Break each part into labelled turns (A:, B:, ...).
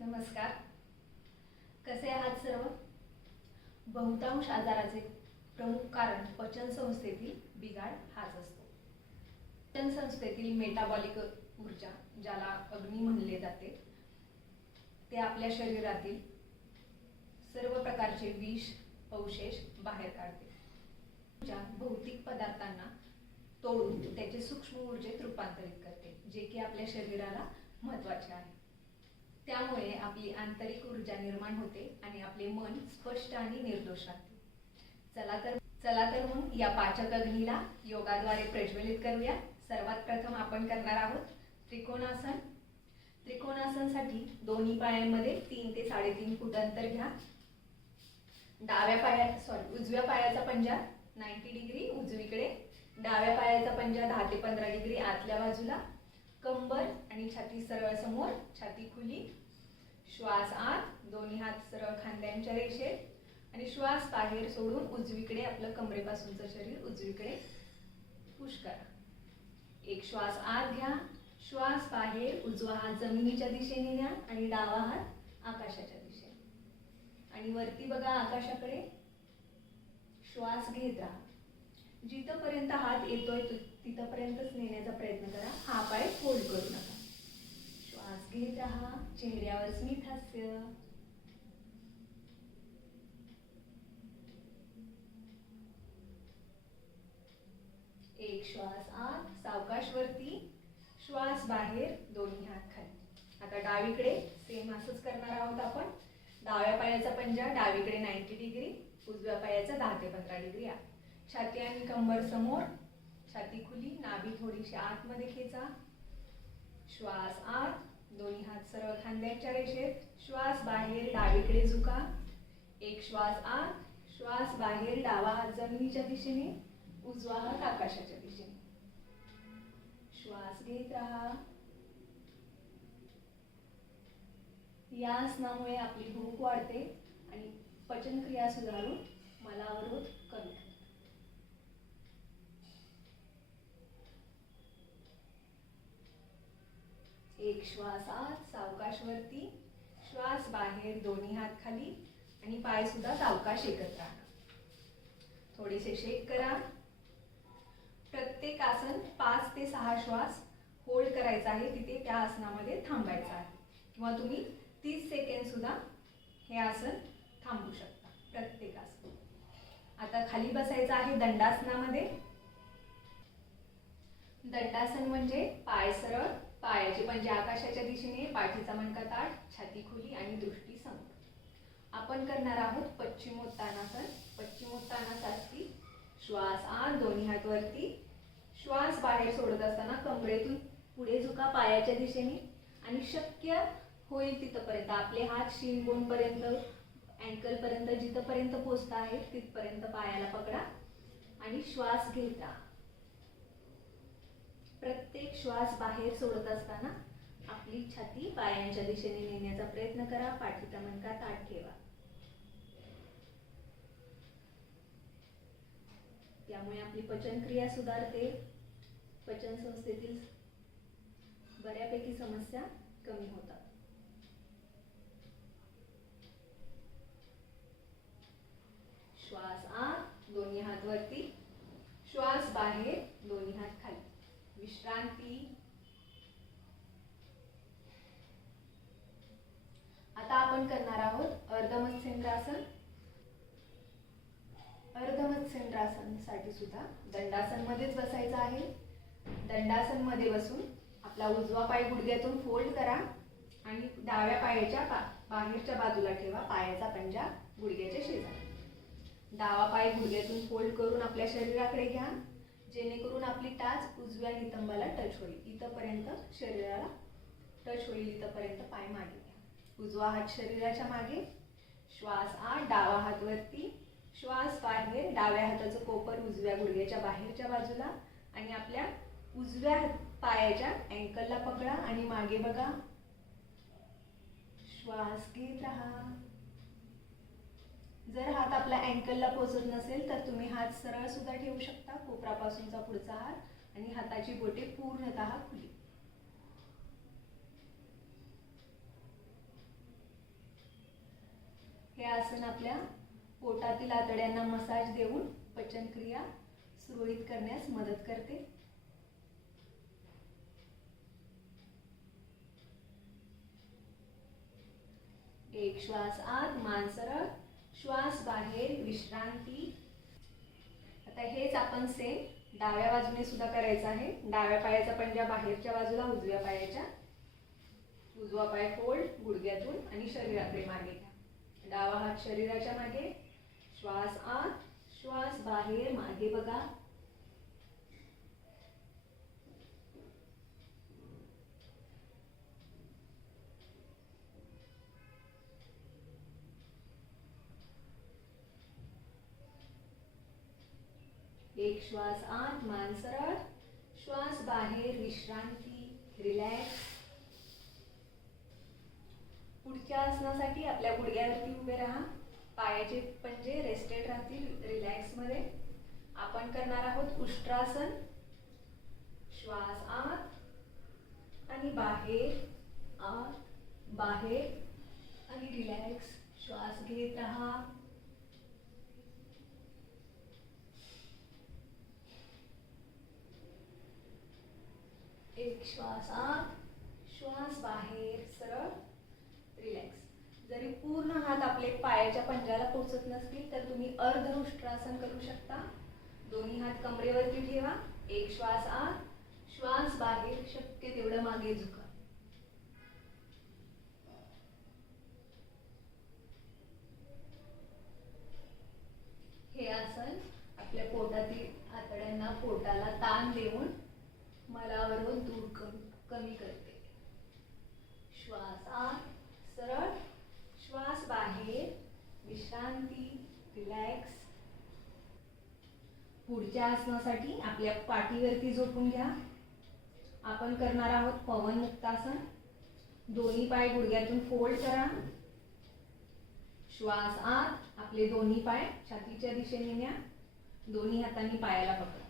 A: नमस्कार. कसे आहात सर्व? बहुतांश आजाराचे प्रमुख कारण पचन संस्थेतील बिघाड हाच असतो. पचन संस्थेतील मेटाबॉलिक ऊर्जा ज्याला अग्नी म्हणले जाते ते आपल्या शरीरातील सर्व प्रकारचे विष अवशेष बाहेर काढते. ऊर्जा भौतिक पदार्थांना तोडून त्याचे सूक्ष्म ऊर्जेत रूपांतरित करते जे की आपल्या शरीराला महत्त्वाचे आहे. त्यामुळे आपली आंतरिक ऊर्जा निर्माण होते आणि आपले मन स्पष्ट आणि निर्दोष राहते. चला तर चला तर मग या पाचक अग्नीला योगाद्वारे प्रज्वलित करूया. सर्वात प्रथम आपण करणार आहोत त्रिकोणासन. त्रिकोणासनसाठी दोन्ही पायांमध्ये तीन ते साडेतीन फूट अंतर घ्या. डाव्या पाया सॉरी उजव्या पायाचा पंजा नाईन्टी डिग्री उजवीकडे डाव्या पायाचा पंजा दहा ते पंधरा डिग्री आतल्या बाजूला. कंबर आणि छाती सरळ समोर छाती खुली. श्वास आत दोन्ही हात सरळ खांद्यांच्या रेषेत आणि श्वास बाहेर सोडून उजवीकडे आपलं कमरेपासूनचं शरीर उजवीकडे पुश करा. एक श्वास आत घ्या श्वास बाहेर उजवा हात जमिनीच्या दिशेने न्या आणि डावा हात आकाशाच्या दिशेने. आणि वरती बघा आकाशाकडे. श्वास घेत राहा. जिथंपर्यंत हात येतोय ति- तिथपर्यंतच नेण्याचा प्रयत्न करा. हा पाय फोल्ड करू नका. श्वास घेत राहा चेहऱ्यावर स्मित हास्य. एक श्वास आत सावकाश वरती. श्वास बाहेर दोन्ही हात खाली. आता डावीकडे सेम असंच करणार आहोत आपण. डाव्या पायाचा पंजा डावीकडे नाईन्टी डिग्री उजव्या पायाचा दहा ते पंधरा डिग्री आत. छाती आणि कंबर समोर. छाती खुली नाभी थोडीशी आतमध्ये खेचा. श्वास आत दोन्ही हात सरळ खांद्याच्या रेषेत श्वास बाहेर डावीकडे झुका. एक श्वास आत श्वास बाहेर डावा हात जमिनीच्या दिशेने उजवा हात आकाशाच्या दिशेने. श्वास घेत राहा. या आसनामुळे आपली भूक वाढते आणि पचनक्रिया सुधारून मलावरोध कमी होतो. एक श्वास आत सावकाश वरती श्वास बाहेर दोन्ही हात खाली आणि पाय सुद्धा सावकाश एकत्र आणा. थोडेसे शेक करा. प्रत्येक आसन पाच ते सहा श्वास होल्ड करायचा आहे तिथे त्या आसनामध्ये थांबायचं आहे. किंवा तुम्ही तीस सेकंड सुद्धा हे आसन थांबू शकता प्रत्येक आसन. आता खाली बसायचं आहे दंडासनामध्ये. दंडासन म्हणजे पाय सरळ पायाचे पंजे आकाशाच्या दिशेने पाठीचा मणका ताट छाती खुली आणि दृष्टी संप आपण करणार आहोत पश्चिमोत्तानासन. पश्चिमोत्तानासाठी श्वास आत दोन्ही हात वरती. श्वास बाहेर सोडत असताना कमरेतून पुढे झुका पायाच्या दिशेने. आणि शक्य होईल तिथपर्यंत आपले हात शिंगोन पर्यंत अँकल पर्यंत जिथपर्यंत पोचता आहे तिथपर्यंत पायाला पकडा आणि श्वास घेता. प्रत्येक श्वास बाहेर सोडत असताना आपली छाती पायांच्या दिशेने नेण्याचा प्रयत्न करा. पाठीचा मणका ताट ठेवा. त्यामुळे आपली पचनक्रिया सुधारते. पचन संस्थेतील बऱ्यापैकी समस्या कमी होतात. श्वास आत दोन्ही हात वरती. श्वास बाहेर विश्रांती. आता आपण करणार आहोत अर्धमत्सेंद्रासन. अर्धमत्सेंद्रासनसाठी सुद्धा दंडासन मध्येच बसायचं आहे. दंडासनमध्ये बसून आपला उजवा पाय गुडघ्यातून फोल्ड करा आणि डाव्या पायाच्या बाहेरच्या बाजूला ठेवा पायाचा पंजा गुडघ्याच्या शेजारी. डावा पाय गुडघ्यातून फोल्ड करून आपल्या शरीराकडे घ्या. जेणेकरून आपली टाच उजव्या नितंबाला टच होईल. इथंपर्यंत शरीराला टच होईल. इथंपर्यंत पाय मागे घ्या. उजवा हात शरीराच्या मागे श्वास आत डावा हात वरती. श्वास बाहेर डाव्या हाताचं कोपर उजव्या गुडघ्याच्या बाहेरच्या बाजूला आणि आपल्या उजव्या हात पायाच्या अँकलला पकडा आणि मागे बघा. श्वास घेत राहा. जर हात आपल्या अँकलला पोचत नसेल तर तुम्ही हात सरळ सुद्धा ठेवू शकता. कोपरापासूनचा पुढचा हात आणि हाताची बोटे पूर्णतः खुली. हे आसन आपल्या पोटातील आतड्यांना मसाज देऊन पचनक्रिया सुरळीत करण्यास मदत करते. एक श्वास आत मान सरळ श्वास बाहेर विश्रांती. आता हेच आपण सेम डाव्या बाजूने सुद्धा करायचं आहे. डाव्या पायाचा पंजा बाहेरच्या बाजूला उजव्या पायाच्या उजवा पाय फोल्ड गुडघ्यातून आणि शरीराकडे मागे घ्या. डावा हात शरीराच्या मागे श्वास आत श्वास बाहेर मागे बघा. एक श्वास आत मान सरळ श्वास बाहेर विश्रांती. रिलॅक्स पुढच्या आसनासाठी आपल्या गुडघ्यावरती उभे राहा. पायाचे पंजे रेस्टेड राहतील रिलॅक्समध्ये. आपण करणार आहोत उष्ट्रासन. श्वास आत आणि बाहेर आत बाहेर. आणि रिलॅक्स श्वास घेत राहा. एक श्वास आत श्वास बाहेर सरळ रिलॅक्स जरी पूर्ण हात आपले पायाच्या पंजाला पोचत नसतील तर तुम्ही अर्ध उष्ट्रासन करू शकता. दोन्ही हात कमरेवरती ठेवा. एक श्वास आत श्वास बाहेर शक्य तेवढं मागे झुका. हे आसन आपल्या पोटातील आतड्यांना पोटाला ताण देऊन मलावरून दूर कमी कमी करते श्वास आत सरळ श्वास बाहेर विश्रांती रिलॅक्स पुढच्या आसनासाठी आपल्या पाठीवरती झोपून घ्या. आपण करणार आहोत पवन मुक्तासन. दोन्ही पाय गुडघ्यातून फोल्ड करा. श्वास आत आपले दोन्ही पाय छातीच्या दिशेने न्या. दोन्ही हातांनी पायाला पकडा.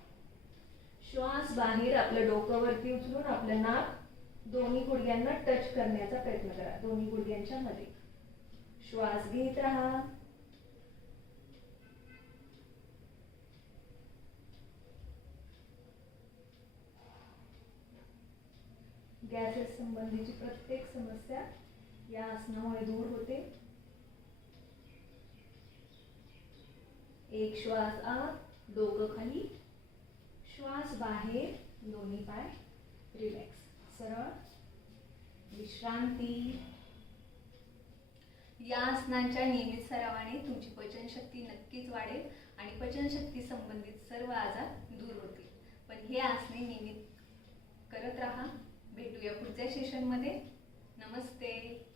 A: श्वास बाहेर आपलं डोकं वरती उचलून आपलं नाक दोन्ही गुडघ्यांना टच करण्याचा प्रयत्न करा. दोन्ही गुडघ्यांच्या मध्ये. श्वास घेत राहा. गॅसेस संबंधीची प्रत्येक समस्या या आसनामुळे दूर होते. एक श्वास आत डोकं खाली. श्वास बाहेर दोन्ही पाय. रिलॅक्स सरळ. विश्रांती. या आसनांच्या नियमित सरावाने तुमची पचनशक्ती नक्कीच वाढेल आणि पचनशक्ती संबंधित सर्व आजार दूर होतील. पण हे आसने नियमित करत राहा. भेटूया पुढच्या सेशनमध्ये नमस्ते.